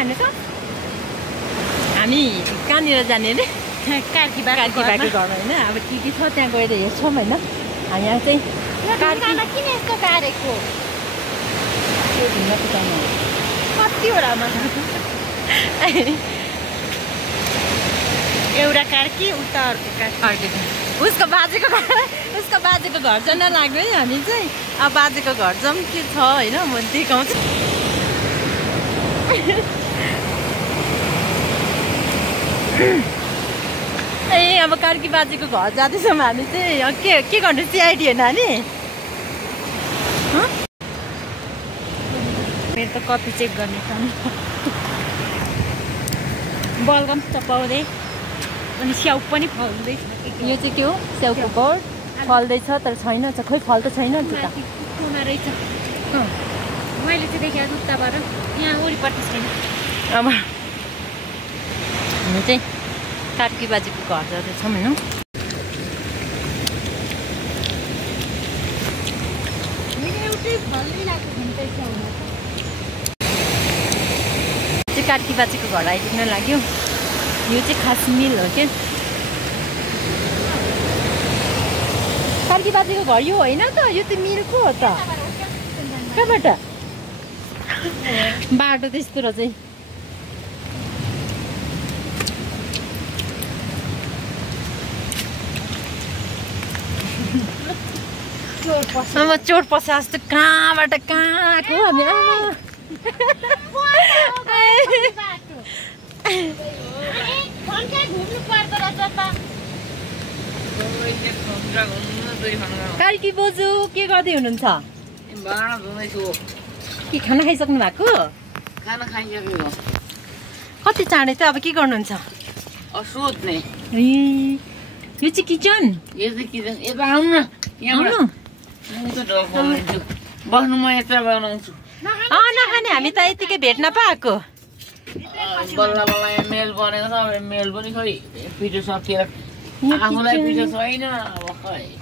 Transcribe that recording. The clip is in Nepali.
हेर्नु त हामी कहाँनिर जाने रे कार्की बाको घरमा होइन अब के छ त्यहाँ गएर हेर्छौँ होइन यहाँ चाहिँ किन यस्तो गाडेको त्यो ढुङ्गा पुटाउनु कतिवटामा एउटा कार्की उता अर्को कार्की उसको बाजेको घर जान लाग्यो है हामी चाहिँ अब बाजेको घर जाउँ के छ होइन म देखाउँछु ए अब कार्की बाजेको घर जाँदैछौँ हामी चाहिँ के गर्नु सिआइडी होइन नानी मेरो त कपी चेक गर्ने काम बलगम चपाउँदै अनि स्याउ पनि फल्दैछ यो चाहिँ के हो स्याउको बोट फल्दैछ तर छैन खोइ फल त छैन कुना रहेछ मैले चाहिँ देखेको उताबाट यहाँ वरिपट्टि छैन अब हामी चाहिँ कार्की बाजेको घर जाँदैछौँ होइन एउटै फल्दै लाग्छ चाहिँ कार्की बाजेको घर आइपुग्न लाग्यो यो चाहिँ खास मिल हो क्या कार्की बाजेको घर यो होइन त यो त मिलको हो त कहाँबाट बाटो त्यस्तो र चाहिँ अब चोट पसा जस्तो कहाँबाट कहाँको हामी कार्की बोजू के गर्दै हुनुहुन्छ के खाना खाइसक्नु भएको खाना खाइसकेको कति चाँडै त अब के गर्नुहुन्छ सोध्ने यो चाहिँ किचन यो चाहिँ किचन यता आउनु न बस्नु म यता बनाउँछु नखाने हामी त यतिकै भेट्न पाएको बल्ल बल्ल मेल बनेको छ मेल पनि खोइ पिठो सकिएर आफूलाई पिठो छैन अब खै